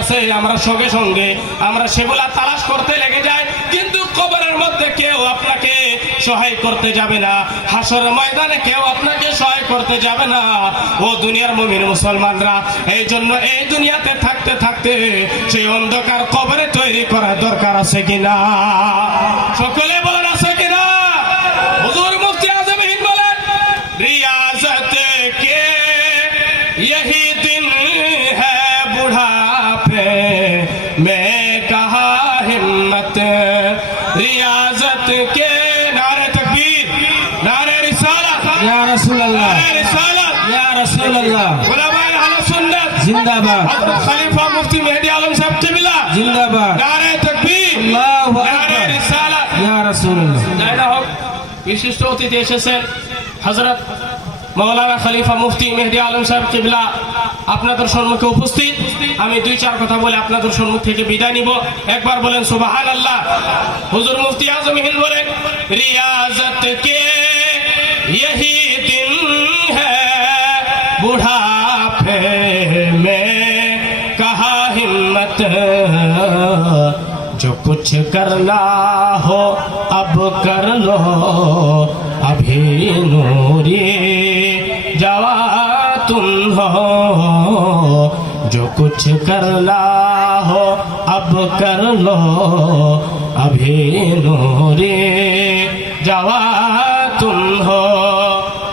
আছে আমরা সঙ্গে সঙ্গে আমরা সেগুলা তালাশ করতে লেগে যাই, কিন্তু কবরের মধ্যে কেউ আপনাকে সহায় করতে যাবে না, হাসরের ময়দানে কেউ আপনাকে সহায় করতে যাবে না। ও দুনিয়ার মুমিন মুসলমানরা, এই জন্য এই দুনিয়াতে থাকতে থাকতে সেই অন্ধকার কবরে তৈরি করার দরকার আছে কিনা? সকলে বলেন আছে কিনা? হুজুর মুফতি আজম হিন্দ বলেন, रियाजत के यही दिन है बुढ़ापे में कहा हिम्मत, रियाजत के नारे तकबीर, नारे रिसालत, या रसूल अल्लाह, नारे रिसालत, या रसूल अल्लाह, उलमाए अहले सुन्नत जिंदाबाद, खलीफा मुफ्ती मेहदी आलम साहब किबला जिंदाबाद, नारे तकबीर, अल्लाहु नारे আকবার, रिसालत। या रसूल अल्लाह। যাই হোক, বিশিষ্ট অতিথি এসেছেন হযরত মাওলানা খলিফা মুফতি মেহদি আলম সাহেব কিবলা আপনাদের সম্মুখে উপস্থিত। আমি দুই চার কথা বলে আপনাদের সম্মুখ থেকে বিদায় নিব। একবার বলেন সুবহানাল্লাহ। হুজুর মুফতি আজম হিন্দ বলেন, রিয়াজত কে यही दिन है बुढ़ापे में कहा हिम्मत, जो कुछ करना हो अब कर लो, अभी नूरी जवा तुम हो, जो कुछ करना हो अब कर लो, अभी नूरी जवा तुम हो।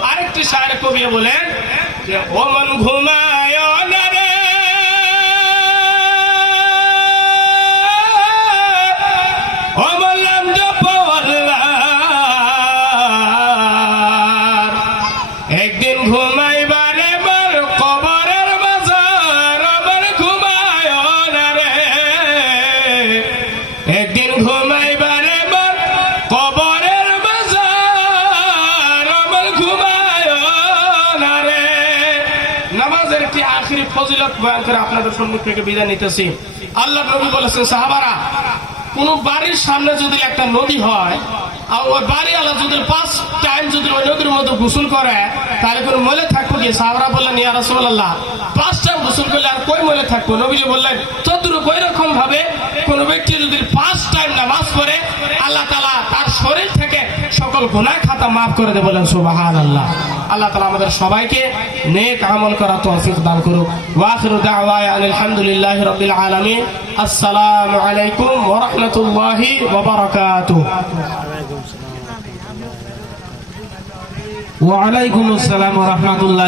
আরেকটি শায়ের কবি বলেন যে ও মন ঘুমায় না রে, ও বললাম যে একদিন ঘুমাইবারে বার কবরের বাজার, আবার ঘুমায় না রে, একদিন ঘুমাইবারে বার কবরের বাজার, আবার ঘুমায় না রে। নামাজের একটি আখিরি ফজিলত বয়ান করে আপনাদের সম্মুখ থেকে বিদায় নিতেছি। আল্লাহ নবী বলেছেন, সাহাবারা, কোন বাড়ির সামনে যদি একটা নদী হয় আর ওই বাড়ি আল্লাহ যদি 5 টাইম যদি ওই নদীর মধ্যে গোসল করে, তাহলে কোন ময়লা থাকবো কি? সাহাবারা বললেন, ইয়া রাসূলুল্লাহ, 5 টাইম গোসল করলে আর কই ময়লা থাকবো? নবীজি বললেন, তদ্রূপ ওইরকম ভাবে কোন ব্যক্তি যদি 5 টাইম নামাজ পড়ে, আল্লাহ তাআলা তার শরীর থেকে সকল গুনাহ খাতা মাফ করে দেয়। বলেন সুবহানাল্লাহ। আল্লাহ তাআলা আমাদের সবাইকে নেক আমল করার তৌফিক দান করুক। ওয়া আখিরু দাওয়ানা আলহামদুলিল্লাহি রাব্বিল আলামিন। আসসালামু আলাইকুম ওয়া রাহমাতুল্লাহি ওয়া বারাকাতুহু। ওয়া আলাইকুম আসসালাম ওয়া রাহমাতুল্লাহ।